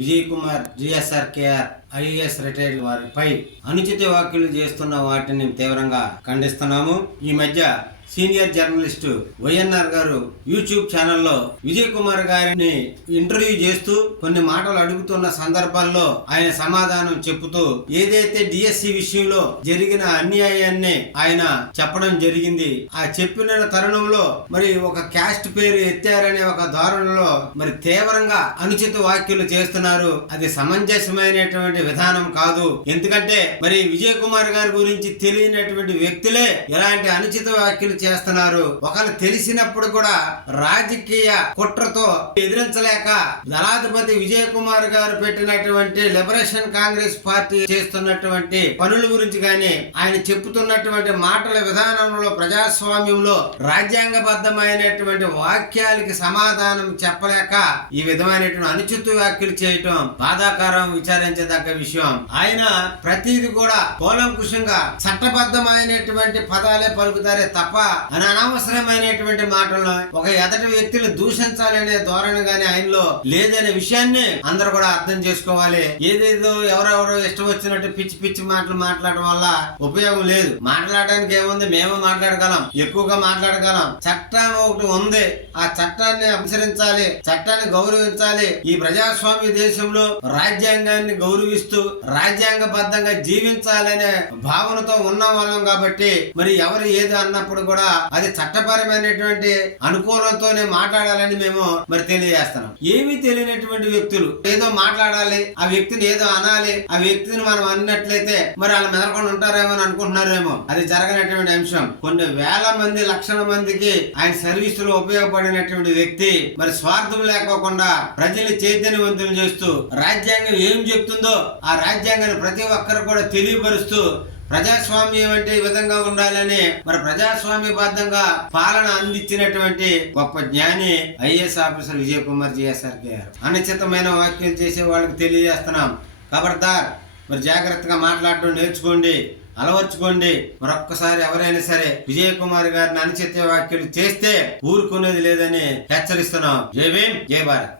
Vijay Kumar జిఎస్ఆర్కేఆర్ IAS retired వారిపై అనుచిత వ్యాఖ్యలు చేస్తున్న వాటిని తీవ్రంగా ఖండిస్తున్నాము. ఈ మధ్య సీనియర్ జర్నలిస్టు వైఎన్ఆర్ గారు యూట్యూబ్ ఛానల్లో విజయ్ కుమార్ గారిని ఇంటర్వ్యూ చేస్తూ కొన్ని మాటలు అడుగుతున్న సందర్భాల్లో ఆయన సమాధానం చెబుతూ ఏదైతే డిఎస్సి విషయంలో జరిగిన అన్యాయాన్ని ఆయన చెప్పడం జరిగింది. ఆ చెప్పిన తరుణంలో మరి ఒక క్యాస్ట్ పేరు ఎత్తారనే ఒక ధోరణిలో మరి తీవ్రంగా అనుచిత వ్యాఖ్యలు చేస్తున్నారు. అది సమంజసమైనటువంటి విధానం కాదు. ఎందుకంటే మరి విజయ్ కుమార్ గారి గురించి తెలియనటువంటి వ్యక్తులే ఇలాంటి అనుచిత వ్యాఖ్యలు చేస్తున్నారు. ఒకళ్ళు తెలిసినప్పుడు కూడా రాజకీయ కుట్రతో ఎదిరించలేక దళాధిపతి విజయ్ కుమార్ గారు పెట్టినటువంటి లిబరేషన్ కాంగ్రెస్ పార్టీ చేస్తున్నటువంటి పనుల గురించి కానీ ఆయన చెప్పుతున్నటువంటి మాటల విధానంలో ప్రజాస్వామ్యంలో రాజ్యాంగబద్ధమైనటువంటి వాక్యాలకి సమాధానం చెప్పలేక ఈ విధమైనటువంటి అనుచిత వ్యాఖ్యలు చేయటం బాధాకరం, విచారించదగ్గ విషయం. ఆయన ప్రతిది కూడా కూలంకుషంగా చట్టబద్ధమైనటువంటి పదాలే పలుకుతారే తప్ప అనవసరమైనటువంటి మాటలను ఒక ఎదటి వ్యక్తులు దూషించాలనే ధోరణి గాని ఆయనలో లేదనే విషయాన్ని అందరూ కూడా అర్థం చేసుకోవాలి. ఏదేదో ఎవరెవరో ఇష్టం వచ్చినట్టు పిచ్చి పిచ్చి మాటలు మాట్లాడడం వల్ల ఉపయోగం లేదు. మాట్లాడడానికి ఏముంది, మేము మాట్లాడగలం, ఎక్కువగా మాట్లాడగలం. చట్టం ఒకటి ఉంది, ఆ చట్టాన్ని అనుసరించాలి, చట్టాన్ని గౌరవించాలి. ఈ ప్రజాస్వామ్య దేశంలో రాజ్యాంగాన్ని గౌరవిస్తూ రాజ్యాంగబద్ధంగా జీవించాలనే భావనతో ఉన్న వాళ్ళం కాబట్టి మరి ఎవరు ఏది అన్నప్పుడు కూడా అది చట్టపరమైనటువంటి అనుకూలంతోనే మాట్లాడాలని మేము మరి తెలియజేస్తున్నాం. ఏమీ తెలియనటువంటి వ్యక్తులు ఏదో మాట్లాడాలి, ఆ వ్యక్తిని ఏదో అనాలి, ఆ వ్యక్తిని మనం అన్నట్లయితే మరి వాళ్ళు మెదలకుండా ఉంటారేమో అని అనుకుంటున్నారేమో. అది జరగనటువంటి అంశం. కొన్ని వేల మంది, లక్షల మందికి ఆయన సర్వీస్ లో ఉపయోగపడినటువంటి వ్యక్తి మరి స్వార్థం లేకోకుండా ప్రజల్ని చైతన్యవంతులు చేస్తూ రాజ్యాంగం ఏం చెప్తుందో ఆ రాజ్యాంగాన్ని ప్రతి ఒక్కరు కూడా తెలియపరుస్తూ ప్రజాస్వామ్యం అంటే ఈ విధంగా ఉండాలని మరి ప్రజాస్వామ్యబద్ధంగా పాలన అందించినటువంటి గొప్ప జ్ఞాని ఐఏఎస్ ఆఫీసర్ విజయ్ కుమార్ జిఎస్ఆర్కేఆర్. అనుచితమైన వ్యాఖ్యలు చేసే వాళ్ళకి తెలియజేస్తున్నాం, ఖబర్దార్. మరి జాగ్రత్తగా మాట్లాడటం నేర్చుకోండి, అలవర్చుకోండి. మరొక్కసారి ఎవరైనా సరే విజయ్ కుమార్ గారిని అనుచిత వ్యాఖ్యలు చేస్తే ఊరుకునేది లేదని హెచ్చరిస్తున్నాం. జై భీమ్, జై భారత్.